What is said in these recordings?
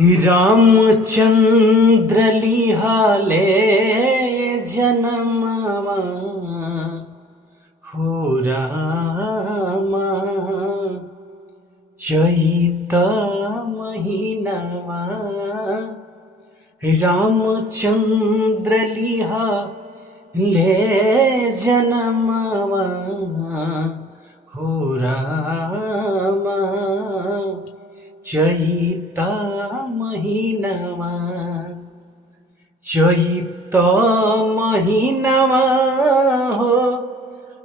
रामचंद्र लिहाले जनमवा हो रामा चैत महीनामा रामचंद्र लिहाले जनमवा हो रामा चैत महीनामा चैत महीनामा हो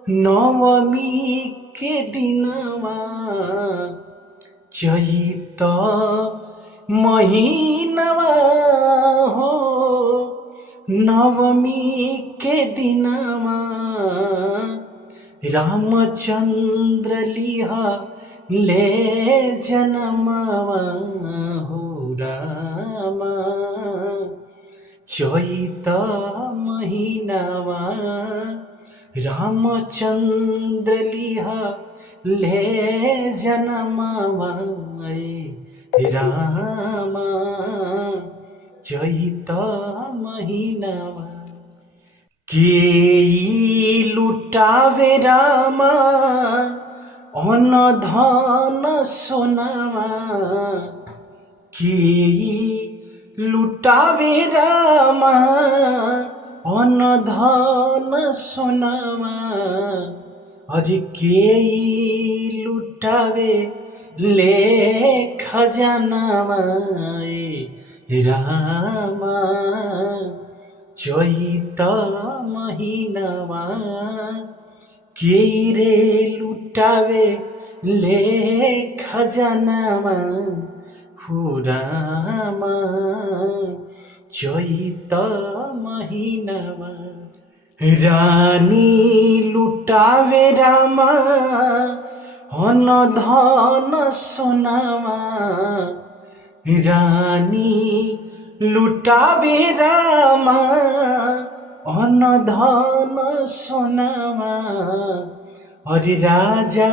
नवमी के दिनमा चैत महीनामा हो नवमी के दिनमा रामचंद्र लिहाले जनमवा हो रामा चैत महीनामा रामचंद्र लिहाले जनमवा रामा चैत महीनामा केही लुटावे रामा अन्न धन सोनामा केही लुटावे रामा अन्न धन सोनामा अझै केही लुटावे ले खजानामा रामा चैत महीनामा केही रे लुटावे ले खजानामा हो रामा चैत महीनामा रानी लुटावे रामा अन्न धन सोनामा रानी लुटावे रामा अन्न धन सोनामा अरे राजा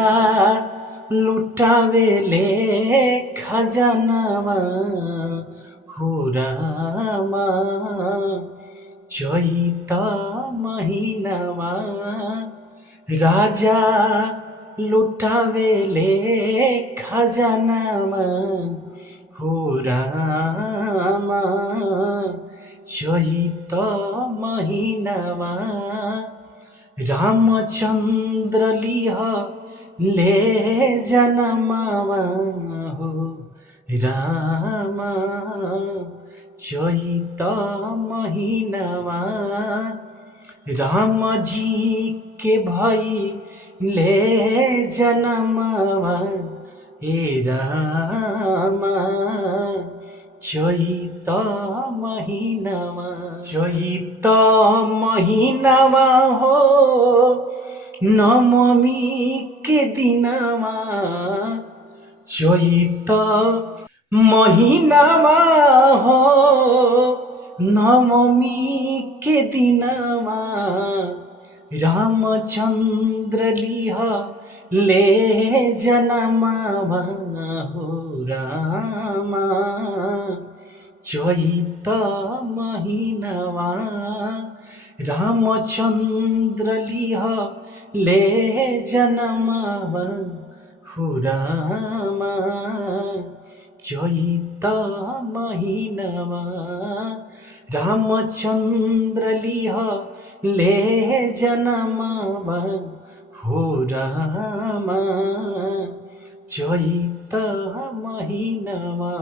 लुटावेले खजानामा हो रामा चैत महीनामा राजा लुटावेले खजानामा हो रामा चैत महीनामा रामचंद्र लिहाले जनमवा हो रामा चैत महीनामा राम जी के भइले जनमवा रामा चैत महीनामा हो नवमी के दिनमा चैत महीनामा हो नवमी के दिनमा रामचंद्र लिहाले जनमवा हो रामा चैत महीनामा रामचंद्र लिहाले जनमवा हो रामा चैत महीनामा रामचंद्र लिहाले जनमवा हो रामा चैत महीनामा।